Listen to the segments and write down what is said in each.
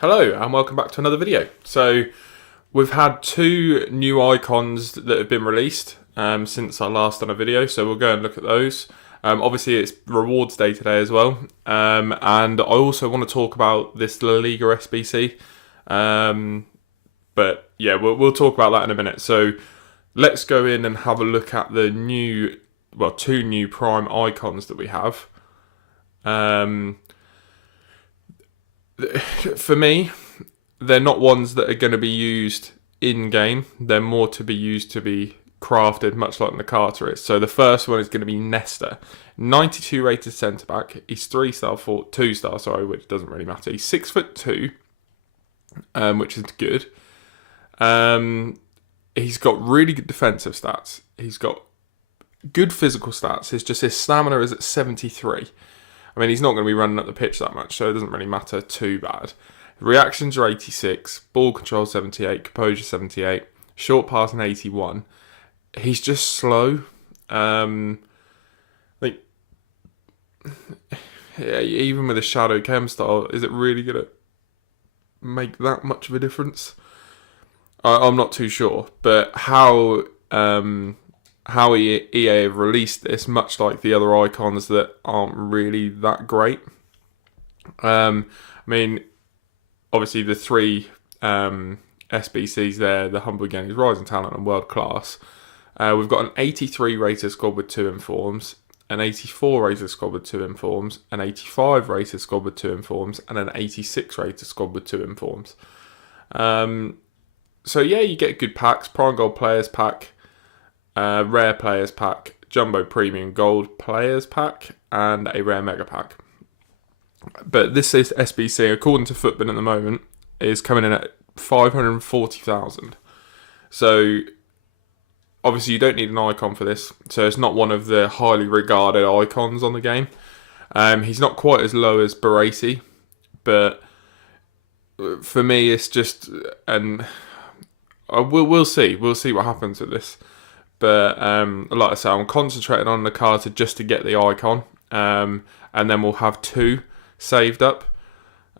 Hello and welcome back to another video. So we've had two new icons that have been released since I last done a video, so we'll go and look at those. Obviously it's rewards day today as well, and I also want to talk about this La Liga SBC, but yeah, we'll talk about that in a minute. So let's go in and have a look at the two new Prime icons that we have. For me, they're not ones that are going to be used in-game. They're more to be used to be crafted, much like Nakata is. So the first one is going to be Nesta. 92 rated centre-back. He's 2-star, which doesn't really matter. He's 6'2", which is good. He's got really good defensive stats. He's got good physical stats. His stamina is at 73. I mean, he's not going to be running up the pitch that much, so it doesn't really matter too bad. Reactions are 86, ball control 78, composure 78, short passing 81. He's just slow. Even with a shadow chem style, is it really going to make that much of a difference? I'm not too sure, but how EA have released this, much like the other icons that aren't really that great. I mean, obviously the three SBCs there, the Humble Beginnings, Rising Talent and World Class. We've got an 83 rated squad with 2 informs, an 84 rated squad with 2 informs, an 85 rated squad with 2 informs, and an 86 rated squad with 2 informs. So yeah, you get good packs, Prime Gold Players Pack, Rare Players Pack, Jumbo Premium Gold Players Pack, and a Rare Mega Pack. But this is SBC, according to Footbin at the moment, is coming in at 540,000. So obviously you don't need an icon for this. So it's not one of the highly regarded icons on the game. He's not quite as low as Baresi, but for me it's just, and we'll see what happens with this. But like I say, I'm concentrating on the Nakata just to get the icon, and then we'll have 2 saved up.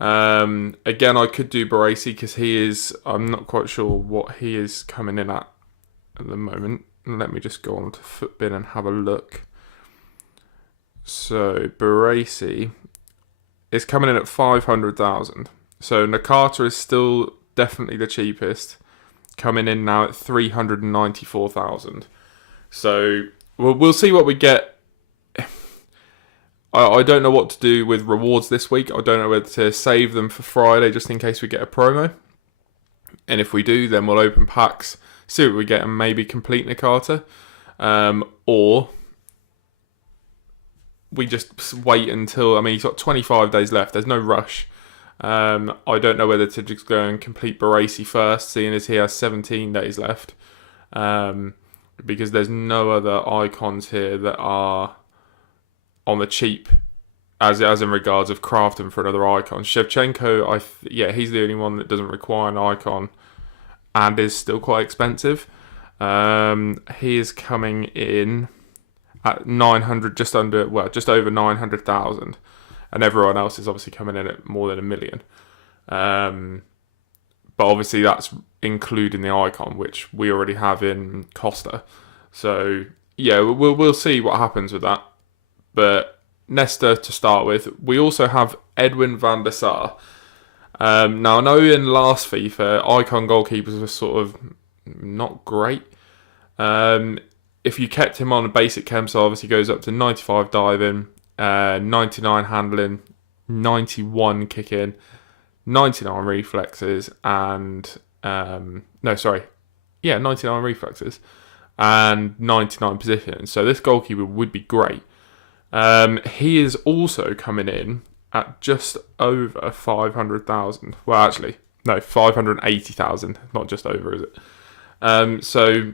Again, I could do Baresi because I'm not quite sure what he is coming in at the moment. Let me just go on to Footbin and have a look. So Baresi is coming in at 500,000. So Nakata is still definitely the cheapest, coming in now at 394,000. So we'll see what we get. I don't know what to do with rewards this week. I don't know whether to save them for Friday just in case we get a promo. And if we do, then we'll open packs, see what we get, and maybe complete Nakata. Or we just wait until, he's got 25 days left. There's no rush. I don't know whether to just go and complete Baresi first, seeing as he has 17 days left. Because there's no other icons here that are on the cheap, as in regards of crafting for another icon. Shevchenko, he's the only one that doesn't require an icon and is still quite expensive. He is coming in at 900, just over 900,000. And everyone else is obviously coming in at more than 1 million. But obviously that's including the icon, which we already have in Costa. So yeah, we'll see what happens with that. But Nesta to start with. We also have GK Van Der Sar. Now I know in last FIFA, icon goalkeepers were sort of not great. If you kept him on a basic chem, so obviously goes up to 95 diving, 99 handling, 91 kicking, 99 reflexes, and 99 reflexes and 99 position. So this goalkeeper would be great. He is also coming in at just over 500,000. Well, actually, no, 580,000. Not just over, is it? So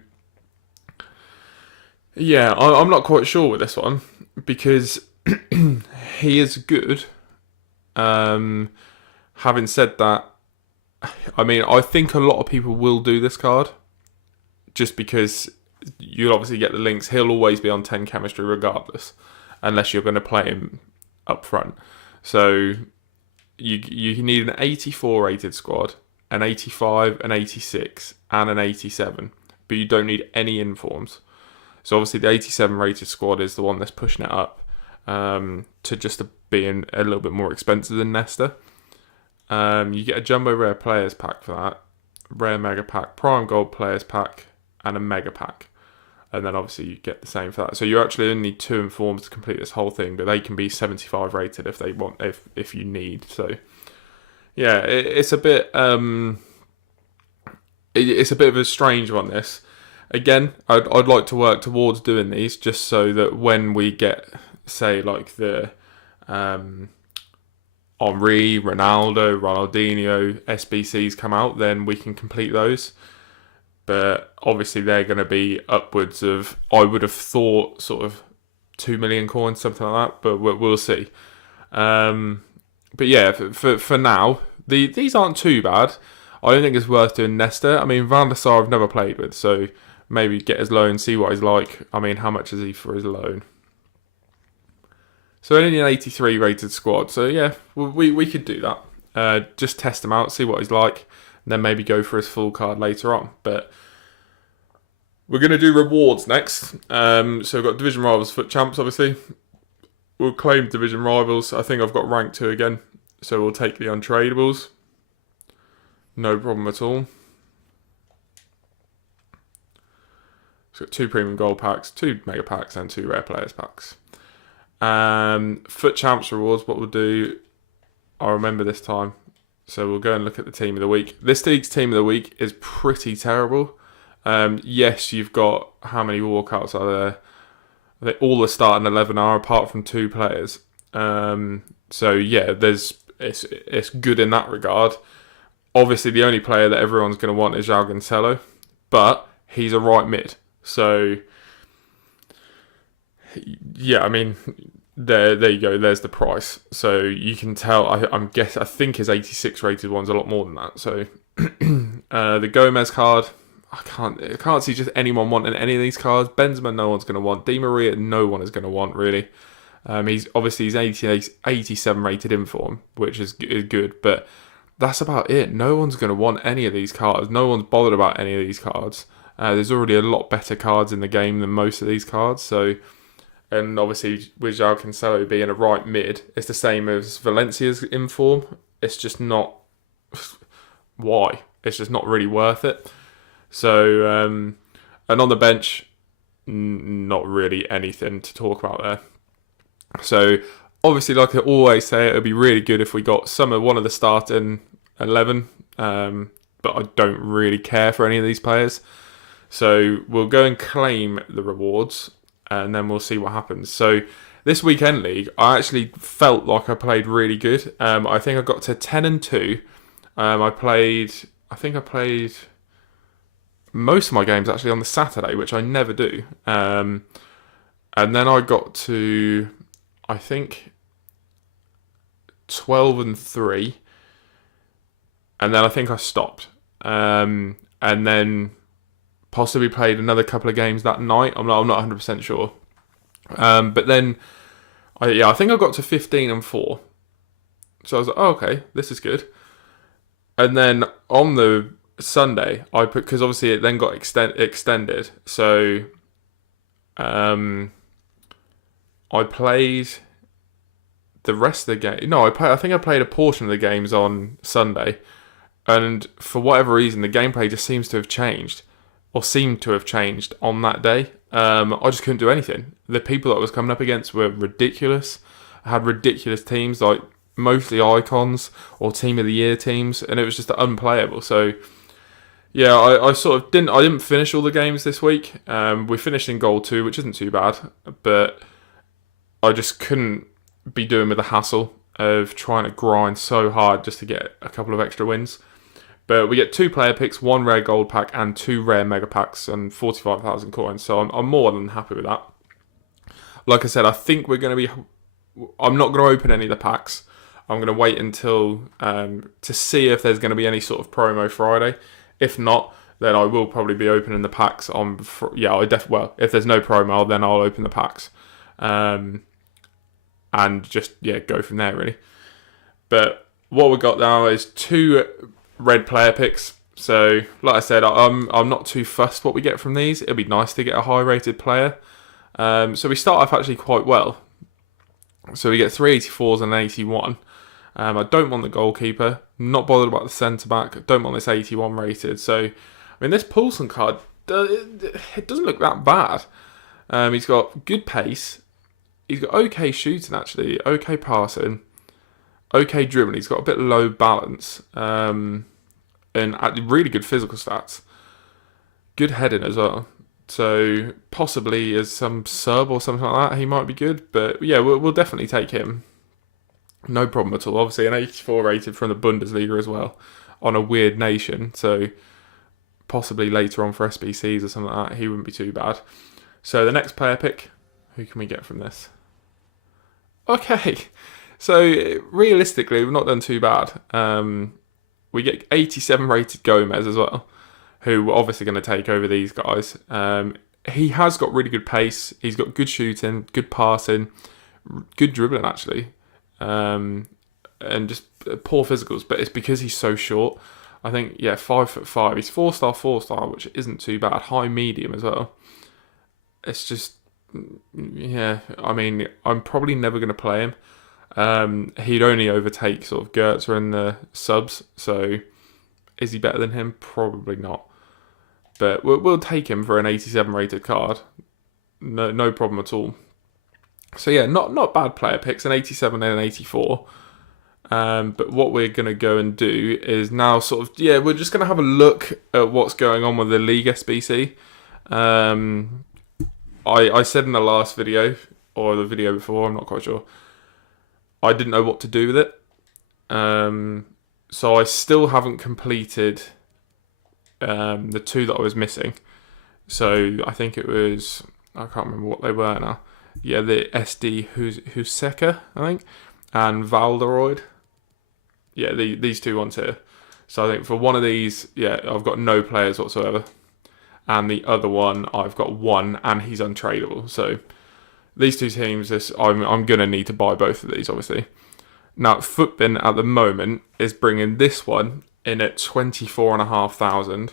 yeah, I'm not quite sure with this one because he is good. Having said that, I think a lot of people will do this card just because you'll obviously get the links. He'll always be on 10 chemistry regardless, unless you're going to play him up front. So you need an 84 rated squad, an 85, an 86, and an 87, but you don't need any informs. So obviously the 87 rated squad is the one that's pushing it up to just being a little bit more expensive than Nesta. You get a jumbo rare players pack for that, rare mega pack, prime gold players pack, and a mega pack. And then obviously you get the same for that. So you actually only need 2 informs to complete this whole thing, but they can be 75 rated if they want, if you need. So yeah, it's a bit it's a bit of a strange one. This again, I'd like to work towards doing these just so that when we get, say, like the Henri, Ronaldo, Ronaldinho SBCs come out, then we can complete those. But obviously they're going to be upwards of, I would have thought, sort of 2 million coins, something like that. But we'll see. But yeah, for now, these aren't too bad. I don't think it's worth doing Nesta. I mean, Van Der Sar I've never played with, so maybe get his loan, see what he's like. I mean, how much is he for his loan? So only an 83 rated squad. So yeah, we could do that. Just test him out, see what he's like. And then maybe go for his full card later on. But we're going to do rewards next. So we've got Division Rivals Foot Champs, obviously. We'll claim Division Rivals. I think I've got rank 2 again. So we'll take the untradables. No problem at all. So we've got 2 premium gold packs, 2 mega packs, and 2 rare players packs. Foot Champs rewards, what we'll do, I'll remember this time. So we'll go and look at the team of the week. This league's team of the week is pretty terrible. Yes, you've got, how many walkouts are there? They all the starting 11 are, apart from 2 players. So yeah, it's good in that regard. Obviously, the only player that everyone's going to want is João Cancelo, but he's a right mid. So yeah, I mean, there you go. There's the price. So you can tell. I think his 86 rated one's a lot more than that. So the Gomez card, I can't see just anyone wanting any of these cards. Benzema, no one's going to want. Di Maria, no one is going to want really. He's 87 rated inform, which is good, but that's about it. No one's going to want any of these cards. No one's bothered about any of these cards. There's already a lot better cards in the game than most of these cards. So. And obviously, with João Cancelo being a right mid, it's the same as Valencia's inform. It's just not... Why? It's just not really worth it. So, and on the bench, not really anything to talk about there. So, obviously, like I always say, it would be really good if we got one of the starting 11. But I don't really care for any of these players. So, we'll go and claim the rewards. And then we'll see what happens. So this weekend league, I actually felt like I played really good. I think I got to 10-2. I think I played most of my games actually on the Saturday, which I never do. And then I got to, I think, 12-3. And then I think I stopped. And then possibly played another couple of games that night. I'm not 100% sure. But then, I think I got to 15-4. So I was like, oh, okay, this is good. And then on the Sunday, I put, because obviously it then got extended. So I played the rest of the game. No, I think I played a portion of the games on Sunday. And for whatever reason, the gameplay just seems to have changed. Or seemed to have changed on that day. I just couldn't do anything. The people that I was coming up against were ridiculous. I had ridiculous teams, like mostly icons or team of the year teams, and it was just unplayable. So yeah, I sort of didn't finish all the games this week. We finished in goal 2, which isn't too bad, but I just couldn't be doing with the hassle of trying to grind so hard just to get a couple of extra wins. But we get 2 player picks, 1 rare gold pack, and 2 rare mega packs, and 45,000 coins. So I'm more than happy with that. Like I said, I think we're going to be... I'm not going to open any of the packs. I'm going to wait until... to see if there's going to be any sort of promo Friday. If not, then I will probably be opening the packs on... if there's no promo, then I'll open the packs. And just, go from there, really. But... what we got now is 2 red player picks. So, like I said, I'm not too fussed what we get from these. It'll be nice to get a high-rated player. So we start off actually quite well. So we get 3 84s and an 81. I don't want the goalkeeper. Not bothered about the centre-back. Don't want this 81 rated. So, I mean, this Poulsen card, it doesn't look that bad. He's got good pace. He's got okay shooting, actually. Okay passing. Okay dribbling. He's got a bit low balance. And really good physical stats. Good heading as well. So possibly as some sub or something like that, he might be good. But yeah, we'll definitely take him. No problem at all. Obviously an 84 rated from the Bundesliga as well. On a weird nation. So possibly later on for SBCs or something like that, he wouldn't be too bad. So the next player pick, who can we get from this? Okay. So realistically, we've not done too bad. We get 87 rated Gomez as well, who we're obviously going to take over these guys. He has got really good pace. He's got good shooting, good passing, good dribbling actually, and just poor physicals. But it's because he's so short. I think 5'5". He's 4-star, which isn't too bad. High medium as well. It's just I mean, I'm probably never going to play him. He'd only overtake sort of Goetze in the subs, so is he better than him? Probably not. But we'll take him for an 87 rated card. No problem at all. So yeah, not bad player picks, an 87 and an 84. But what we're going to go and do is now sort of, we're just going to have a look at what's going on with the League SBC. I said in the last video, or the video before, I'm not quite sure, I didn't know what to do with it. So I still haven't completed the 2 that I was missing. So I think it was, I can't remember what they were now. Yeah, the SD Huseka, I think, and Valderoid. Yeah, these 2 ones here. So I think for one of these, I've got no players whatsoever. And the other one, I've got 1, and he's untradeable. So these 2 teams, I'm going to need to buy both of these, obviously. Now, Footbin at the moment is bringing this one in at 24,500,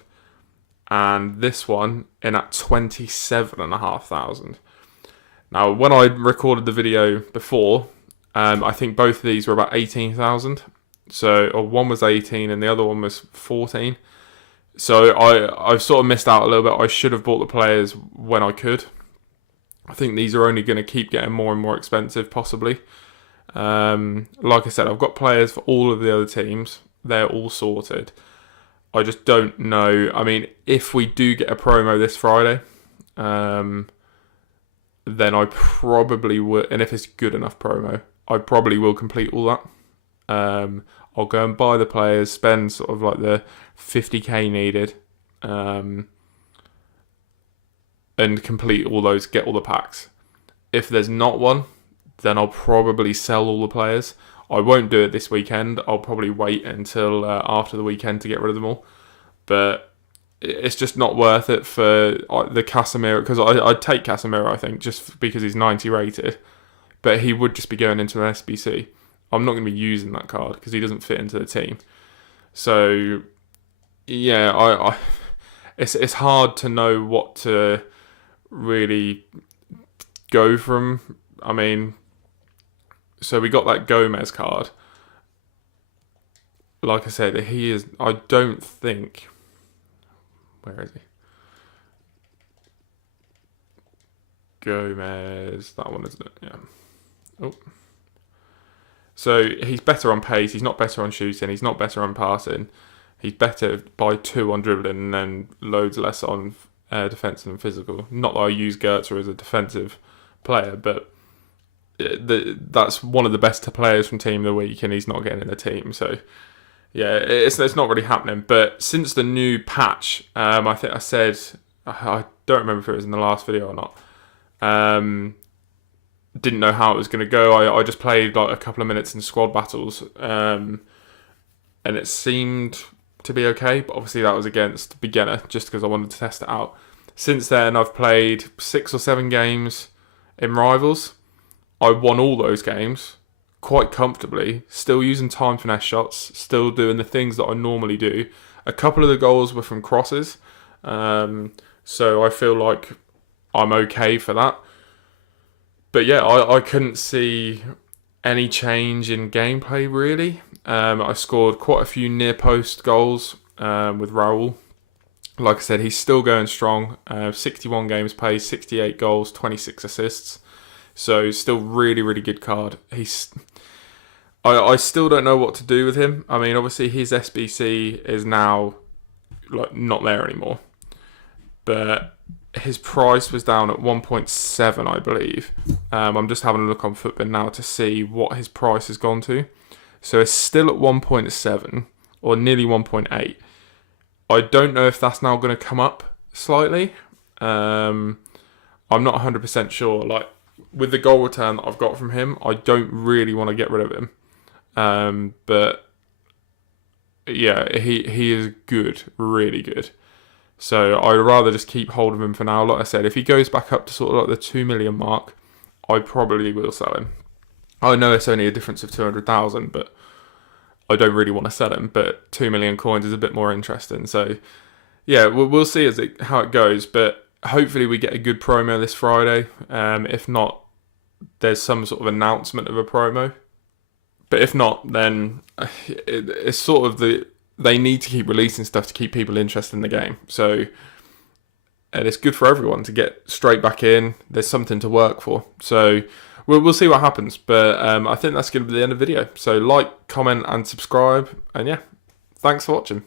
and this one in at 27,500. Now, when I recorded the video before, I think both of these were about 18,000. So, or one was 18 and the other one was 14. So I've sort of missed out a little bit. I should have bought the players when I could. I think these are only going to keep getting more and more expensive, possibly. Like I said, I've got players for all of the other teams. They're all sorted. I just don't know. I mean, if we do get a promo this Friday, then I probably will. And if it's good enough promo, I probably will complete all that. I'll go and buy the players, spend sort of like the 50k needed, and complete all those, get all the packs. If there's not one, then I'll probably sell all the players. I won't do it this weekend. I'll probably wait until after the weekend to get rid of them all. But it's just not worth it for the Casemiro, because I'd take Casemiro, I think, just because he's 90 rated. But he would just be going into an SBC. I'm not going to be using that card because he doesn't fit into the team. So, yeah, it's hard to know what to really go from. I mean, so we got that Gomez card. Like I said, he is, I don't think, where is he? Gomez, that one, isn't it? Yeah. Oh. So he's better on pace, he's not better on shooting, he's not better on passing. He's better by 2 on dribbling and then loads less on defensive and physical. Not that I use Goetze as a defensive player, but that's one of the best players from Team of the Week and he's not getting in the team. So yeah, it's not really happening. But since the new patch, I think I said, I don't remember if it was in the last video or not, didn't know how it was going to go. I just played like a couple of minutes in squad battles, and it seemed to be okay, but obviously that was against beginner just because I wanted to test it out. Since then I've played 6 or 7 games in Rivals. I won all those games quite comfortably, still using time finesse shots, still doing the things that I normally do. A couple of the goals were from crosses, so I feel like I'm okay for that. But yeah, I couldn't see any change in gameplay really. I scored quite a few near post goals with Raul. Like I said, he's still going strong. 61 games played, 68 goals, 26 assists. So still really, really good card. I still don't know what to do with him. I mean, obviously his SBC is now like not there anymore, but his price was down at 1.7, I believe. I'm just having a look on Footbin now to see what his price has gone to. So it's still at 1.7 or nearly 1.8. I don't know if that's now going to come up slightly. I'm not 100% sure. Like with the goal return that I've got from him, I don't really want to get rid of him. But yeah, he is good, really good. So I'd rather just keep hold of him for now. Like I said, if he goes back up to sort of like the 2 million mark, I probably will sell him. I know it's only a difference of 200,000, but I don't really want to sell him. But 2 million coins is a bit more interesting. So yeah, we'll see how it goes. But hopefully we get a good promo this Friday. If not, there's some sort of announcement of a promo. But if not, then it's sort of they need to keep releasing stuff to keep people interested in the game. So, and it's good for everyone to get straight back in. There's something to work for. So we'll see what happens. But I think that's going to be the end of the video. So like, comment and subscribe. And yeah, thanks for watching.